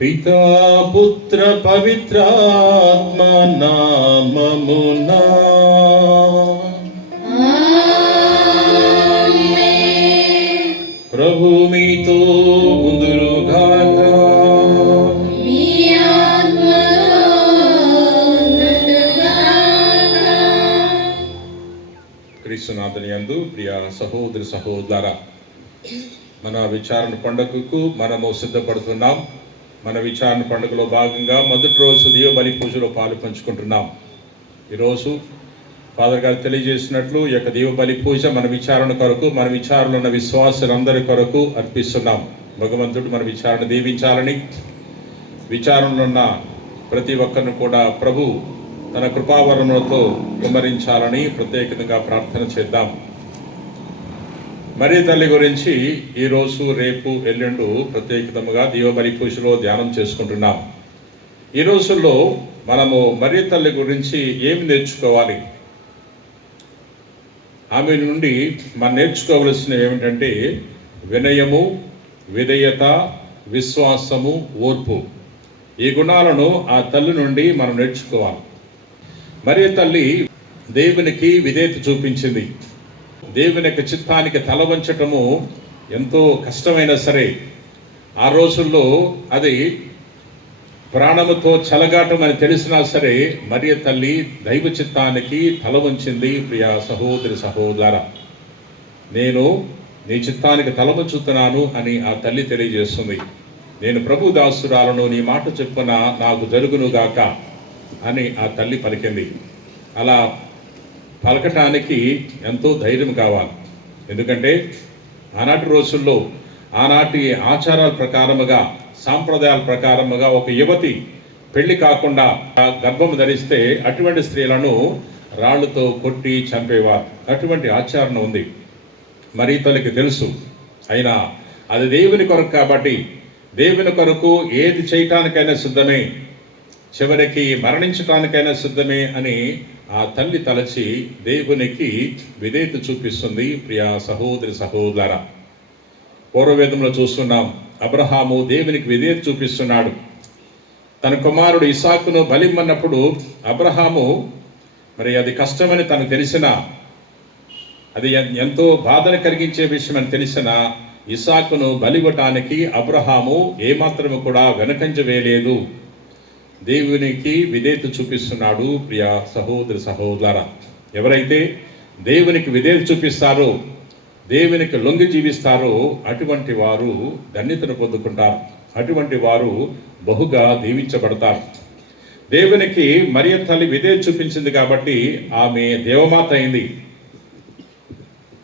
పితా పుత్ర పవిత్రాత్మ నామమునా ప్రభు మీతో ఉందురుగాక. క్రీస్తునాథుని యందు ప్రియ సహోదరి సహోదర, మన విచారణ పండుగకు మనము సిద్ధపడుతున్నాం. మన విచారణ పండుగలో భాగంగా మొదటి రోజు దీవ బలి పూజలో పాలు పంచుకుంటున్నాం. ఈరోజు ఫాదర్ గారు తెలియజేసినట్లు ఈ యొక్క దీవ బలి పూజ మన విచారణ కొరకు, మన విచారణలో ఉన్న విశ్వాసులందరి కొరకు అర్పిస్తున్నాం. భగవంతుడు మన విచారణ దీవించాలని, విచారణలో ఉన్న ప్రతి ఒక్కరిని కూడా ప్రభు తన కృపావరణతో కుమ్మరించాలని ప్రత్యేకంగా ప్రార్థన చేద్దాం. మరియ తల్లి గురించి ఈరోజు, రేపు, ఎల్లుండు ప్రత్యేకంగా దీవ బలి పూజలో ధ్యానం చేసుకుంటున్నాం. ఈ రోజుల్లో మనము మరియ తల్లి గురించి ఏమి నేర్చుకోవాలి? ఆమె నుండి మనం నేర్చుకోవలసినవి ఏమిటంటే వినయము, విధేయత, విశ్వాసము, ఓర్పు. ఈ గుణాలను ఆ తల్లి నుండి మనం నేర్చుకోవాలి. మరియ తల్లి దేవునికి విధేయత చూపించింది. దేవుని యొక్క చిత్తానికి తల వంచటము ఎంతో కష్టమైనా సరే, ఆ రోజుల్లో అది ప్రాణముతో చెలగాటం అని తెలిసినా సరే మరియ తల్లి దైవ చిత్తానికి తల వంచింది. ప్రియ సహోదరి సహోదర, నేను నీ చిత్తానికి తల వంచుతున్నాను అని ఆ తల్లి తెలియజేస్తుంది. నేను ప్రభు దాసురాలను, నీ మాట చెప్పున నాకు జరుగునుగాక అని ఆ తల్లి పలికింది. అలా పలకటానికి ఎంతో ధైర్యం కావాలి. ఎందుకంటే ఆనాటి రోజుల్లో, ఆనాటి ఆచారాల ప్రకారముగా, సాంప్రదాయాల ప్రకారముగా ఒక యువతి పెళ్లి కాకుండా గర్భం ధరిస్తే అటువంటి స్త్రీలను రాళ్లతో కొట్టి చంపేవారు. అటువంటి ఆచరణ ఉంది. మరి తల్లికి తెలుసు. అయినా అది దేవుని కొరకు కాబట్టి, దేవుని కొరకు ఏది చేయటానికైనా సిద్ధమే, చివరికి మరణించటానికైనా సిద్ధమే అని ఆ తల్లి తలచి దేవునికి విధేయత చూపిస్తుంది. ప్రియ సహోదరి సహోదర, పూర్వవేదంలో చూస్తున్నాం, అబ్రహాము దేవునికి విధేయత చూపిస్తున్నాడు. తన కుమారుడు ఇస్సాకును బలిమ్మన్నప్పుడు అబ్రహాము మరి అది కష్టమని తనకు తెలిసిన, అది ఎంతో బాధను కలిగించే విషయం అని తెలిసిన ఇస్సాకును బలివ్వటానికి అబ్రహాము ఏమాత్రము కూడా వెనకంజ వేయలేదు. దేవునికి విధేయత చూపిస్తున్నాడు. ప్రియ సహోదరి సహోదర, ఎవరైతే దేవునికి విధేయత చూపిస్తారో, దేవునికి లొంగి జీవిస్తారో అటువంటి వారు ధన్యతను పొందుకుంటారు. అటువంటి వారు బహుగా దీవించబడతారు. దేవునికి మరియ తల్లి విధేయత చూపించింది కాబట్టి ఆమె దేవమాత అయింది.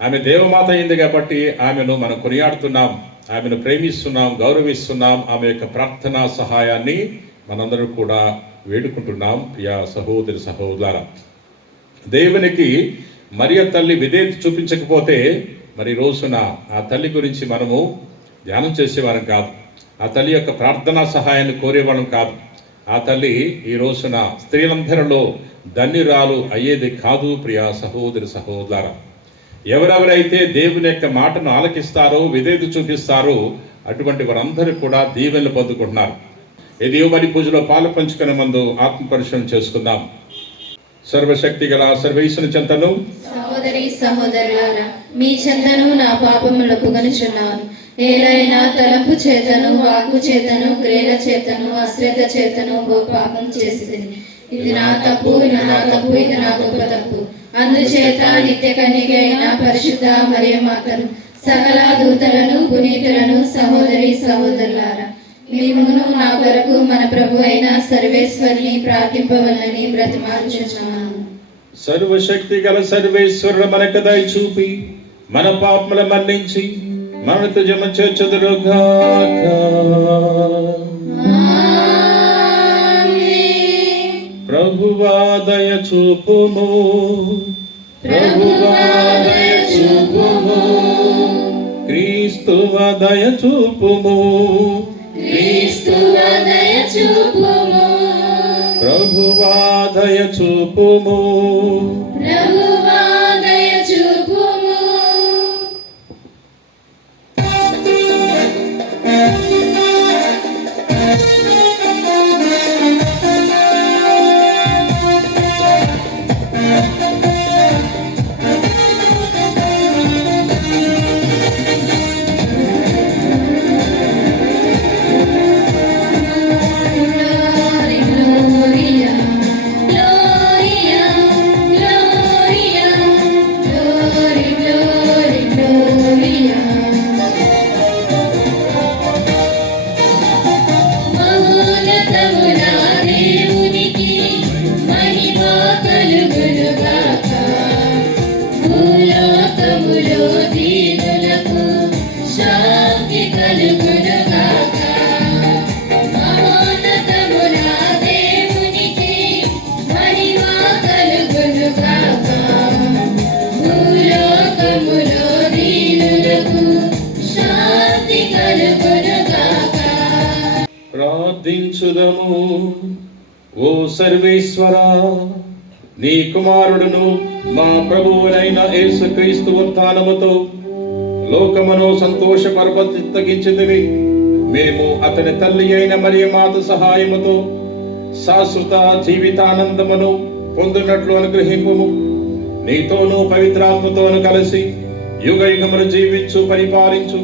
ఆమె దేవమాత అయింది కాబట్టి ఆమెను మనం కొనియాడుతున్నాం, ఆమెను ప్రేమిస్తున్నాం, గౌరవిస్తున్నాం. ఆమె యొక్క ప్రార్థనా సహాయాన్ని మనందరూ కూడా వేడుకుంటున్నాం. ప్రియ సహోదరి సహోదర, దేవునికి మరియ తల్లి విధేయత చూపించకపోతే మరి రోజున ఆ తల్లి గురించి మనము ధ్యానం చేసేవారం కాదు. ఆ తల్లి యొక్క ప్రార్థనా సహాయాన్ని కోరేవాళ్ళం కాదు. ఆ తల్లి ఈ రోజున స్త్రీలందరిలో ధన్యురాలు అయ్యేది కాదు. ప్రియ సహోదరి సహోదర, ఎవరెవరైతే దేవుని యొక్క మాటను ఆలకిస్తారో, విధేయత చూపిస్తారో అటువంటి వారందరూ కూడా దీవెనలు పొందుకుంటున్నారు. ఈ దీవ బలి పూజలో పాలు పంచుకునే ముందు ఆత్మ పరిశీలన చేసుకుందాం. సర్వశక్తి గల సర్వేశ్వరుని చెంతను, సహోదరి సహోదరులారా, మీ చెంతను నా పాపములు ఒప్పుకొనుచున్నాను. ఏలైనా తలంపు చేతను, వాక్కు చేతను, క్రియల చేతను, అశ్రద్ధ చేతను పాపం చేసింది. ఇది నా తప్పు, ఇది నా తప్పు, ఇది నా గొప్ప తప్పు. అందుచేత నిత్య కన్యక అయిన పరిశుద్ధ మరియ మాతను, సకల దూతలను, పునీతులను, సహోదరి సహోదరులారా, మీమును నా కొరకు మన ప్రభు అయిన సర్వేశ్వరుని ప్రార్థింపవలని బ్రతిమాలుచున్నాను. సర్వశక్తి గల సర్వేశ్వరుడు మనకు దయ చూపి మన పాపముల మన్నించి మనతో జమ చేర్చుదురుగాక. ప్రభువా దయ చూపుము, ప్రభువా దయ చూపుము, క్రీస్తువా దయ చూపుము, క్రీస్తువా దయ చూపుము, ప్రభువా దయ చూపుము, ప్రభువా దయ చూపుము. ప్రార్థించుదము. ఓ సర్వేశ్వరా, నీ కుమారుడును మా ప్రభువునైన యేసుక్రీస్తు ఉత్థానముతో లోకమును సంతోషపరపతిత్తగించితివి. మేము అతని తల్లి అయిన మరియమాత సహాయముతో శాశ్వత జీవితానందమును పొందినట్లు అనుగ్రహింపుము. నీతోనూ పవిత్రాత్మతోను కలిసి యుగ యుగములు జీవించు పరిపాలించు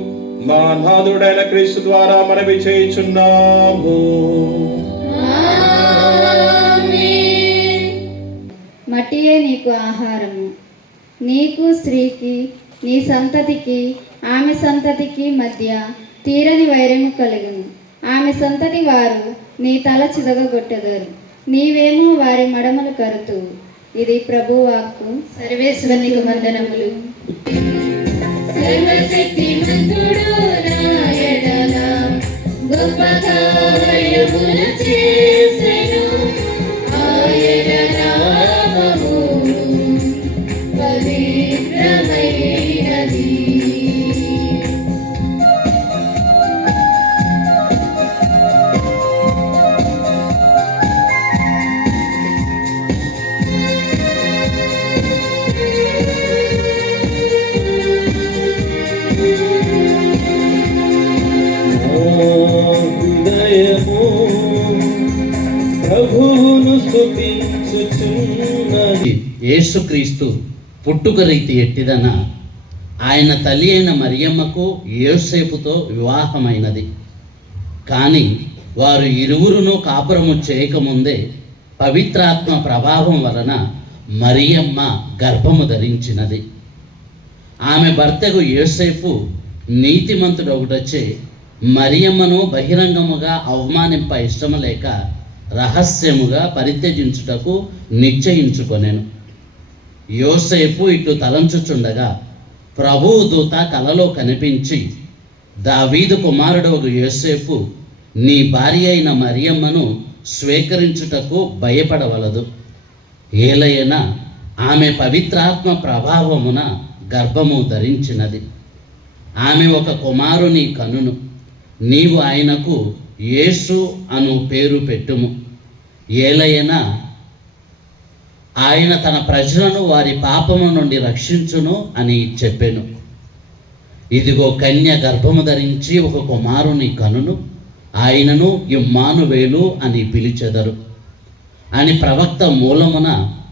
మా నాథుడైన క్రీస్తు ద్వారా మనవి చేయుచున్నాము. మట్టియే నీకు ఆహారము. నీకు స్త్రీకి నీ సంతతికి ఆమె సంతతికి మధ్య తీరని వైరము కలుగును. ఆమె సంతతి వారు నీ తల చిదగొట్టెదరు, నీవేమో వారి మడమలు కరుతు. ఇది ప్రభువాక్కు. సర్వేశ్వరునికి వందనములు. సర్వశక్తిమంతుడు నాయడల గొప్ప కార్యములు చేసెను. ఆయన నామము పవిత్రమైనది. ప్రభువును స్తుతించుచున్నది. యేసుక్రీస్తు పుట్టుక రీతి ఎట్టిదన ఆయన తల్లి అయిన మరియమ్మకు యోసేపుతో వివాహమైనది. కానీ వారు ఇరువురును కాపురము చేయకముందే పవిత్రాత్మ ప్రభావం వలన మరియమ్మ గర్భము ధరించినది. ఆమె భర్తకు యోసేపు నీతిమంతుడు ఒకటొచ్చే మరియమ్మను బహిరంగముగా అవమానింప ఇష్టము లేక రహస్యముగా పరిత్యజించుటకు నిశ్చయించుకొనెను. యోసేపు ఇటు తలంచుచుండగా ప్రభువు దూత కలలో కనిపించి, దావీదు కుమారుడు ఒక యోసేపు, నీ భార్య అయిన మరియమ్మను స్వీకరించుటకు భయపడవలదు. ఏలయనా ఆమె పవిత్రాత్మ ప్రభావమున గర్భము ధరించినది. ఆమె ఒక కుమారుని కనును. నీవు ఆయనకు యేసు అను పేరు పెట్టుము. ఏలయనా ఆయన తన ప్రజలను వారి పాపము నుండి రక్షించును అని చెప్పెను. ఇదిగో కన్య గర్భము ధరించి ఒక కుమారుని కనును, ఆయనను ఇమ్మానువేలు అని పిలిచెదరు అని ప్రవక్త మూలమున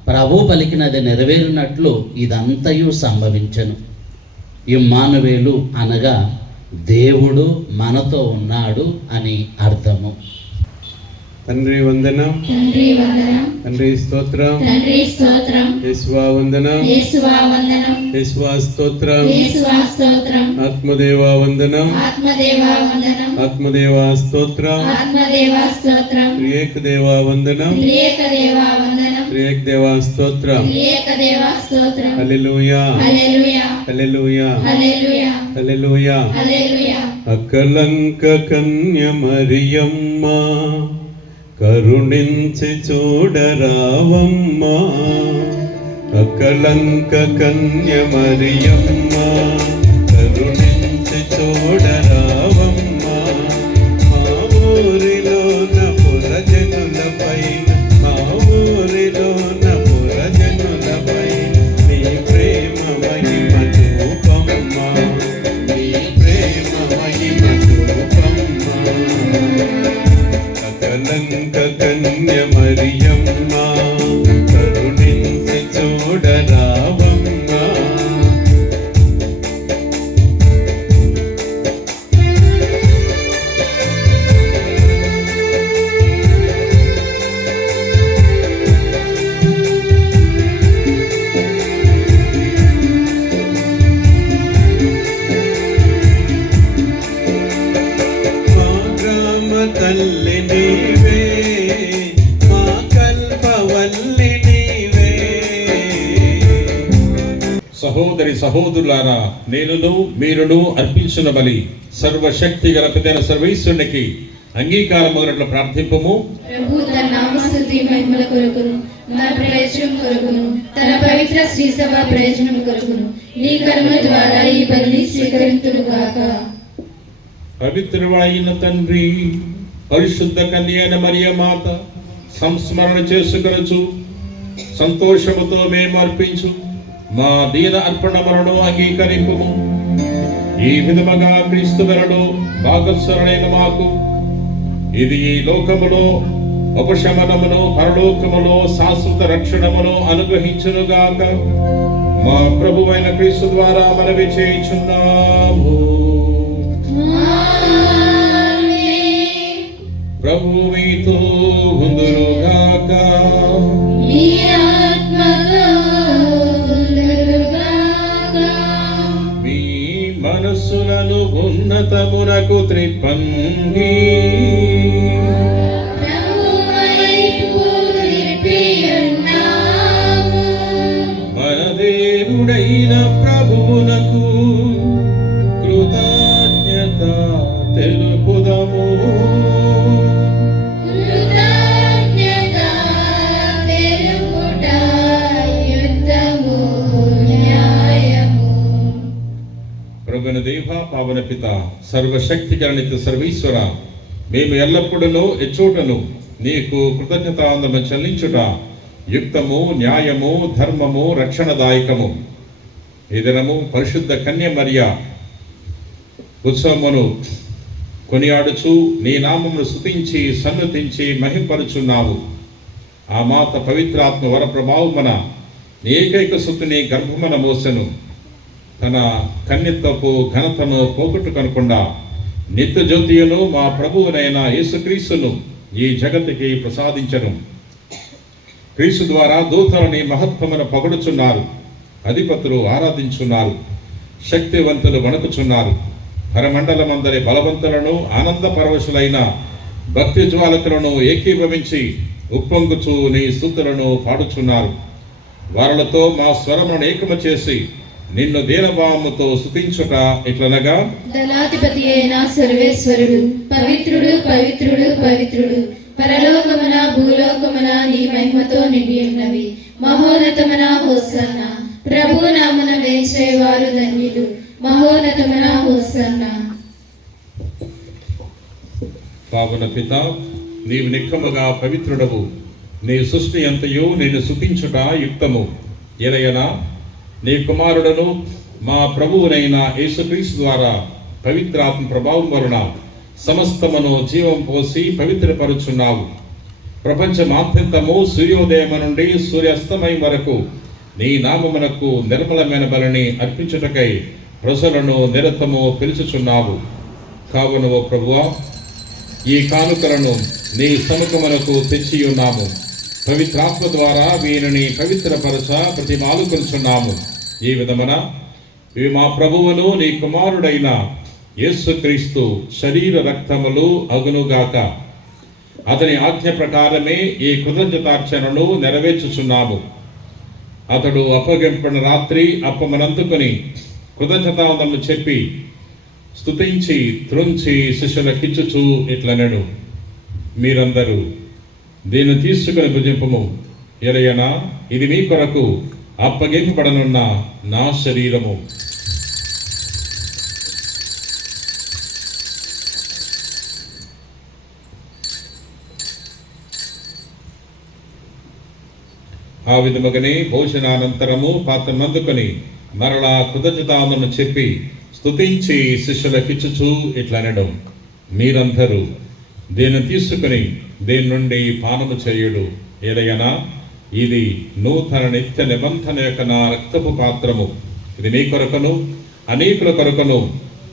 ప్రభు పలికినది నెరవేరినట్లు ఇదంతయు సంభవించెను. ఇమ్మానువేలు అనగా దేవుడు మనతో ఉన్నాడు అని అర్థము. తండ్రి వందనం, తండ్రి వందనం, తండ్రి స్తోత్రం, తండ్రి స్తోత్రం, యేసువా వందనం, యేసువా వందనం, యేసువా స్తోత్రం, యేసువా స్తోత్రం, ఆత్మదేవా వందనం, ఆత్మదేవా వందనం, ఆత్మదేవా స్తోత్రం, ఆత్మదేవా స్తోత్రం, త్రియేక దేవా వందనం, త్రియేక దేవా వందనం, త్రియేక దేవా స్తోత్రం. త్రియేక దేవా స్తోత్రం. హల్లెలూయా, హల్లెలూయా, హల్లెలూయా, హల్లెలూయా, హల్లెలూయా. హల్లెలూయా. అకలంక కన్య మరియమ్మ, కరుణించి చూడరావమ్మా. అకలంక కన్య మరియమ్మ, కరుణించి చూడరావమ్మా. మా ఊరిలోన పురజనుల పైన, మా ఊరిలోన పురజనుల పైన నీ ప్రేమ మహిమ చూపమ్మా, నీ ప్రేమ మహిమ చూపమ్మా. అకలంక కన్య మరియమ్మ, కరుణించి చూడరావమ్మా. మా గ్రామ తల్లి నీవే, మా కల్పవల్లి నీవే. సహోదరి సహోదరులారా, నేనును మీరును అర్పించిన బలి సర్వశక్తి గల పితైన సర్వేశ్వరునికి అంగీకారమగినట్లు ప్రార్థింపము. ప్రభు తన నామస్తుతి మహిమల కొరకును, మన ప్రయోజనం కొరకును, తన పవిత్ర శ్రీ సభ ప్రయోజనం కొరకును నీ కర్మ ద్వారా ఈ బలిని స్వీకరింతును గాక. పవిత్రమైన తండ్రి, పరిశుద్ధ కన్య అయిన మరియ మాత సంస్మరణ చేసుకొనుచు సంతోషముతో మేము అర్పించు మా దీన అర్పణములను అంగీకరింపుము. ఈ విధముగా క్రీస్తు వెలలో భాగస్వరులైన మాకు ఇది ఈ లోకములో ఉపశమనమును, పరలోకములో శాశ్వత రక్షణమును అనుగ్రహించునుగాక. మా ప్రభువైన క్రీస్తు ద్వారా మనవి చేయుచున్నాము. ప్రభువు మీతో ఉందురుగాక. మీ ఆత్మతో ఉండుగాక. మీ మనస్సులను ఉన్నతమునకు త్రిప్పండి. ప్రభువైపు త్రిప్పియున్నాము. మన దేవుడైన ప్రభువునకు కృతజ్ఞత తెలుపుదము. కృతజ్ఞత తెలుపుట యుద్ధము న్యాయము. ప్రభుని దేవ పావన పిత సర్వశక్తి గణిత సర్వీశ్వర, మేము ఎల్లప్పుడూ ఎచ్చోటను నీకు కృతజ్ఞతావందనం చెల్లించుట యుక్తము, న్యాయము, ధర్మము, రక్షణదాయకము. ఈ దినము పరిశుద్ధ కన్య మరియ ఉత్సవమును కొనియాడుచు నీ నామమును స్తుతించి సన్నుతించి మహింపరుచున్నావు. ఆ మాత పవిత్రాత్మ వర ప్రభావమున నీ ఏకైక సుతుని గర్భమున మోసెను. తన కన్యత్వపు ఘనతను పోగొట్టుకొనకుండా నిత్య జ్యోతియును మా ప్రభువునైన యేసుక్రీస్తును ఈ జగత్తుకి ప్రసాదించను. క్రీస్తు ద్వారా దూతలని మహత్వమును పొగడుచున్నారు, అధిపతులు ఆరాధించున్నారు, శక్తివంతులు వణుకుచున్నారు. పరమండలమందరి బలవంతులను ఆనంద పరవశులైన భక్తి జ్వాలకులను ఏకీభవించి ఉప్పొంగుచు నీ స్తుతులను పాడుచున్నారు. వారలతో మా స్వరమును ఏకము చేసి నిన్ను దీనభావముతో స్తుతించుట ఇట్లనగా, దళాధిపతి అయిన సర్వేశ్వరుడు పవిత్రుడు పవిత్రుడు పవిత్రుడు, పరలోకమున భూలోకమున నీ మహిమతో నిండి ఉన్నవి. మహోన్నతమున హోసన్నా, ప్రభు నామమున వేంచేవారు ధన్యులు. మహోన్నతమున హోసన్నా. పావన పిత, నీవు నిక్కముగా పవిత్రుడవు. నీ సృష్టి అంతయు నిన్ను స్తుతించుట యుక్తము. ఎలయనా నీ కుమారుడను మా ప్రభువునైన యేసుక్రీస్తు ద్వారా పవిత్రాత్మ ప్రభావం వలన సమస్తమును జీవం పోసి పవిత్రపరుచున్నావు. ప్రపంచమాద్యంతము సూర్యోదయము నుండి సూర్యాస్తమయం వరకు నీ నామమునకు నిర్మలమైన బలిని అర్పించుటకై ప్రజలను నిరతము పిలుచుచున్నావు. కావున ఓ ప్రభువా, ఈ కానుకలను నీ సముఖమునకు తెచ్చి ఉన్నాము. పవిత్రాత్మ ద్వారా వీరిని పవిత్రపరచ ప్రతిమాలుకొనుచున్నాము. ఈ విధమున ఇవి మా ప్రభువును నీ కుమారుడైన యేసుక్రీస్తు శరీర రక్తములు అగునుగాక. అతని ఆజ్ఞ ప్రకారమే ఈ కృతజ్ఞతార్చనను నెరవేర్చుచున్నాము. అతడు అప్పగింపడిన రాత్రి అప్పమనందుకొని కృతజ్ఞతావందనలు చెప్పి స్తుతించి త్రుంచి శిష్యులకిచ్చుచు ఇట్లనెను, మీరందరూ దీన్ని తీసుకుని భుజింపము. ఎలయనా ఇది మీ కొరకు అప్పగింపబడనున్న నా శరీరము. ఆ విధముగానే భోజనానంతరము పాత్రనందుకొని మరలా కృతజ్ఞతావందనలు చెప్పి స్తుతించి శిష్యులకిచ్చుచు ఇట్లనెను, మీరందరూ దీన్ని తీసుకుని దీని నుండి పానము చేయుడు. ఏలయనా ఇది నూతన నిత్య నిబంధన యొక్క నా రక్తపు పాత్రము. ఇది మీ కొరకును అనేకుల కొరకును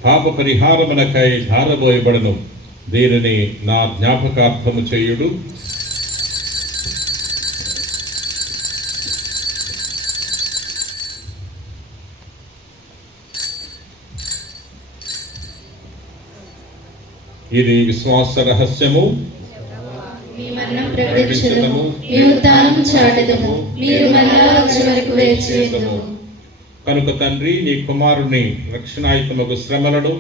పాప పరిహారమునకై ధారబోయబడును. దీనిని నా జ్ఞాపకార్థము చేయుడు. ఇది విశ్వాస రహస్యము. మీ మరణం ప్రకటించుదము, మీ ఉత్థానం చాటెదము. మీరు మరలా వచ్చే వరకు వేచి ఉందుము. కనుక తండ్రి, నీ కుమారుని రక్షణాయుతమగు శ్రమలను,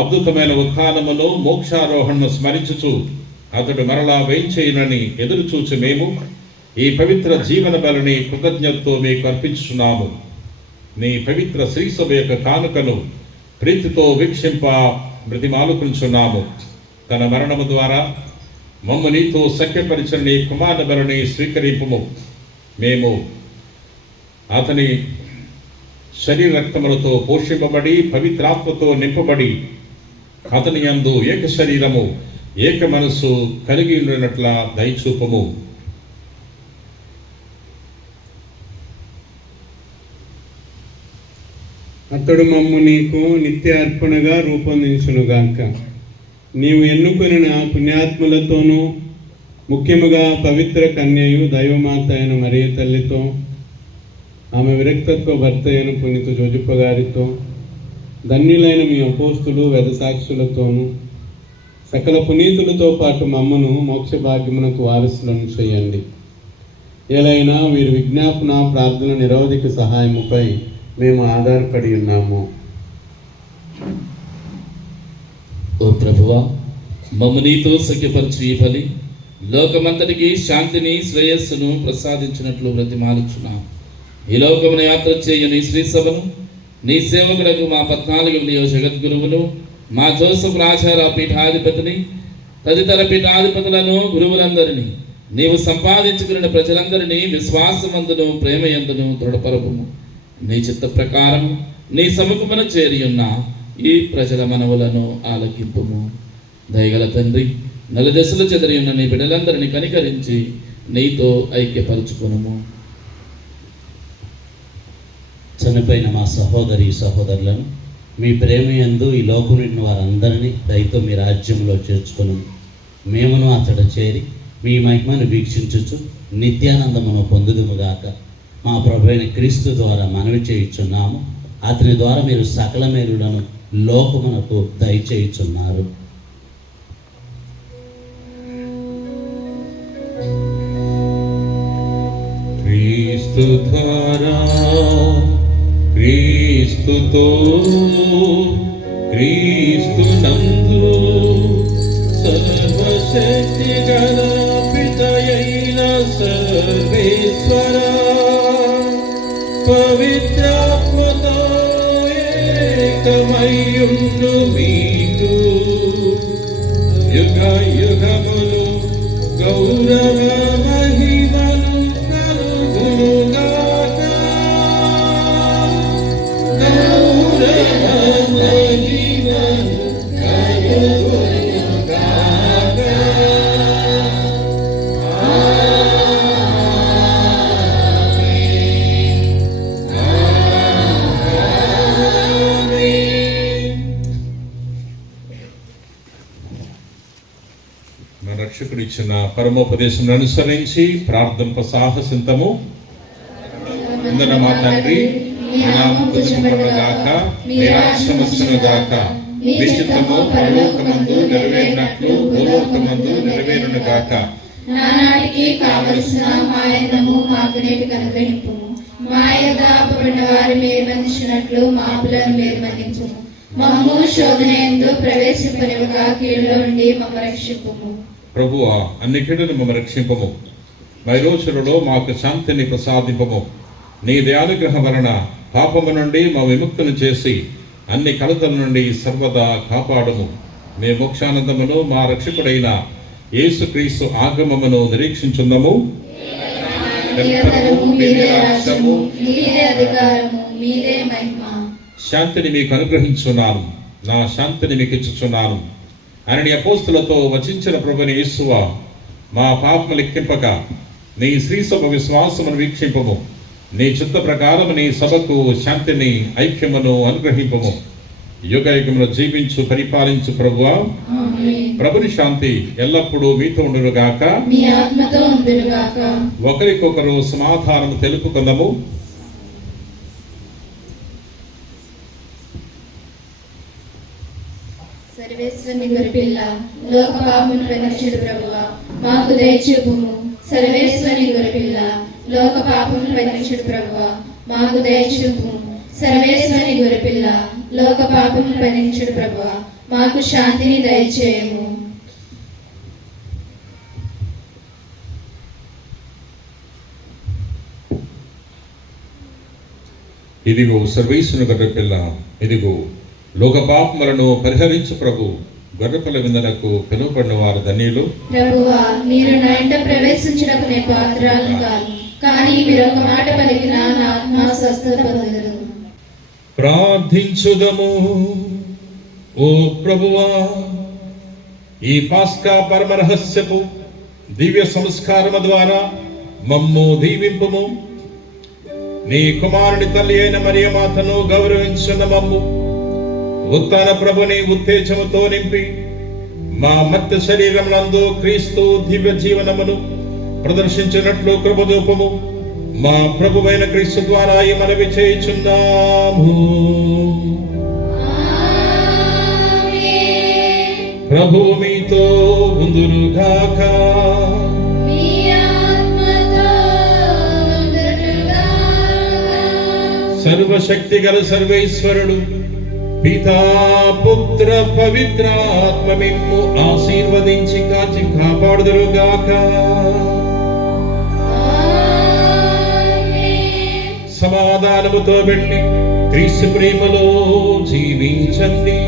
అద్భుతమైన ఉత్థానమును, మోక్షారోహణను స్మరించుచు అతడు మరలా వేయించేయునని ఎదురు చూచి మేము ఈ పవిత్ర జీవన బలిని కృతజ్ఞతతో మీకు అర్పించుచున్నాము. నీ పవిత్ర శ్రీసభ యొక్క కానుకను ప్రీతితో వీక్షింప బ్రతిమాలుకుంటున్నాము. తన మరణము ద్వారా మమ్ము నీతో సఖ్యపరిచిన నీ కుమారుని బలిని స్వీకరింపుము. మేము అతని శరీర రక్తములతో పోషింపబడి పవిత్రాత్మతో నింపబడి అతని యందు ఏక శరీరము ఏక మనసు కలిగి ఉండినట్ల దయచూపము. అతడు మమ్ము నీకు నిత్య అర్పణగా రూపొందించునుగాక. నీవు ఎన్నుకొనిన పుణ్యాత్ములతోనూ ముఖ్యముగా పవిత్ర కన్యయు దైవమాత అయిన మరియ తల్లితో, ఆమె విరక్తత్వ భర్త అయిన పునీత జోజప్ప గారితో, ధన్యులైన మీ అపోస్తులు వేదసాక్షులతోనూ సకల పునీతులతో పాటు మమ్మను మోక్ష భాగ్యమునకు వారసులను చేయండి. ఏలైనా వీరి విజ్ఞాపన ప్రార్థన నిరవధిక సహాయముపై మేము ఆధారపడి ఉన్నాము. ఓ ప్రభువా, మమ్ము నీతో సఖ్యపరచు ఈ బలి లోకమంతటికి శాంతిని శ్రేయస్సును ప్రసాదించినట్లు బ్రతిమాలుచున్నాం. ఈ లోకమును యాత్ర చేయు నీ శ్రీ సభను నీ సేవకులకు మా 14వ జగద్గురువులు, మా జోసఫ్ రాజారా పీఠాధిపతిని, తదితర పీఠాధిపతులను, గురువులందరినీ, నీవు సంపాదించుకున్న ప్రజలందరినీ విశ్వాసమందును ప్రేమయందును దృఢపరపుము. నీ చిత్త ప్రకారం నీ సముఖమున చేరి ఉన్న ఈ ప్రజల మనవులను ఆలకింపుము. దయగల తండ్రి, నలుదశలు చెదరి ఉన్న నీ బిడ్డలందరినీ కనికరించి నీతో ఐక్యపరచుకునుము. చనిపోయిన మా సహోదరి సహోదరులను మీ ప్రేమ యందు ఈ లోకం నిండిన వారందరినీ దయతో మీ రాజ్యంలో చేర్చుకును. మేమును అతడు చేరి మీ మహిమను వీక్షించుచు నిత్యానందమును పొందుదుముగాక. మా ప్రభు అయిన క్రీస్తు ద్వారా మనవి చేయుచున్నాము. అతని ద్వారా మీరు సకల మేలులను లోకమునకు దయచేయుచున్నారు. క్రీస్తు ద్వారా, క్రీస్తుతో, క్రీస్తు నందు సర్వశక్తి గల పితయైన సర్వేశ్వర పవిత్రాత్మతో ఏకమయ్యుండు మీకు యుగ యుగములు గౌరవ మహిమలు కలుగునుగాక. గౌరవ మహిమలు కలుగునుగాక. మన రక్షకుడు ఇచ్చిన పరమోపదేశం అనుసరించి ప్రార్థన సాహసింతము. వందన మా తండ్రి, మీ నామము పూజింపబడుగాక, మీ రాజ్యం వచ్చునుగాక, మీ చిత్తము పరలోకమందు నెరవేరినట్లు భూలోకమందు నెరవేరునుగాక. నానాటికి కావలసిన మా అన్నము మాకు నేటికి అనుగ్రహింపుము. మా యొద్ద అప్పబడిన వారు మీరు మన్నించినట్లు మా అప్పులను మీరు మన్నించుము. మమ్ము శోధన యందు ప్రవేశింపనివ్వక కీడులో నుండి మమ్ము రక్షింపుము. ప్రభువా, అన్ని కీడును మమ్ము రక్షింపము. మా రోజులలో మాకు శాంతిని ప్రసాదింపము. నీ దయానుగ్రహం వలన పాపము నుండి మా విముక్తులను చేసి అన్ని కలతల నుండి సర్వదా కాపాడుము. మీ మోక్షానందమును మా రక్షకుడైన యేసుక్రీస్తు ఆగమమును నిరీక్షించుందము. నిరంతరము మీదే రాజ్యము, మీదే అధికారము, మీదే మహిమ. శాంతిని మీకు అనుగ్రహించున్నాను, నా శాంతిని మీకు ఇచ్చుచున్నాను అని నీ అపోస్తులతో వచించిన ప్రభుని యేసువా, మా పాపము లెక్కింపక నీ శ్రీ సభ విశ్వాసమును వీక్షింపము. నీ చిత్త ప్రకారము నీ సభకు శాంతిని ఐక్యమును అనుగ్రహింపము. యుగ యుగమును జీవించు పరిపాలించు ప్రభువా, ఆమేన్. ప్రభుని శాంతి ఎల్లప్పుడూ మీతో ఉండునుగాక. మీ ఆత్మతో ఉండునుగాక. ఒకరికొకరు సమాధానము తెలుపుకుందాము. సర్వేశ్వరుని గొర్రెపిల్ల, లోక పాపమును పరిహరించుడు ప్రభువా, మాకు దయచూపుము. సర్వేశ్వరుని గొర్రెపిల్ల, లోక పాపమును పరిహరించుడు ప్రభువా, మాకు దయచూపుము. సర్వేశ్వరుని గొర్రెపిల్ల, లోక పాపమును పరిహరించుడు ప్రభువా, మాకు శాంతిని దయచేయము. ఇదిగో సర్వేశ్వరుని గొర్రెపిల్ల, ఇదిగో లోక పాపములను పరిహరించు ప్రభు. గొర్రెపిల్ల విందులకు పిలువబడిన వారు ధన్యులు. ప్రభువా, మీరు నా ఇంట ప్రవేశించుటకు నేను పాత్రాలను కాదు, కానీ మీరు ఒక మాట పలికిన నా ఆత్మ స్వస్థత పొందును. ప్రార్థించుదము. ఓ ప్రభువా, ఈ పాస్కా పరమ రహస్యపు దివ్య సంస్కారము ద్వారా మమ్ము దీవింపుము. నీ కుమారుని తల్లి అయిన మరియమాతను గౌరవించున్న మమ్ము ఉత్తాన ప్రభుని ఉత్తేజముతో నింపి మా మత్య శరీరములందు క్రీస్తు దివ్య జీవనమును ప్రదర్శించినట్లు కృపదూపము. మా ప్రభువైన క్రీస్తు ద్వారా ఈ మనవి చేయుచున్నాము. ప్రభువు మీతో ఉందురుగాక. సర్వశక్తి గల సర్వేశ్వరుడు పితా పుత్ర పవిత్రాత్మ మిమ్ము ఆశీర్వదించి కాచి కాపాడుదురుగాక. సమాధానముతో వెళ్ళి క్రీస్తు ప్రేమలో జీవించండి.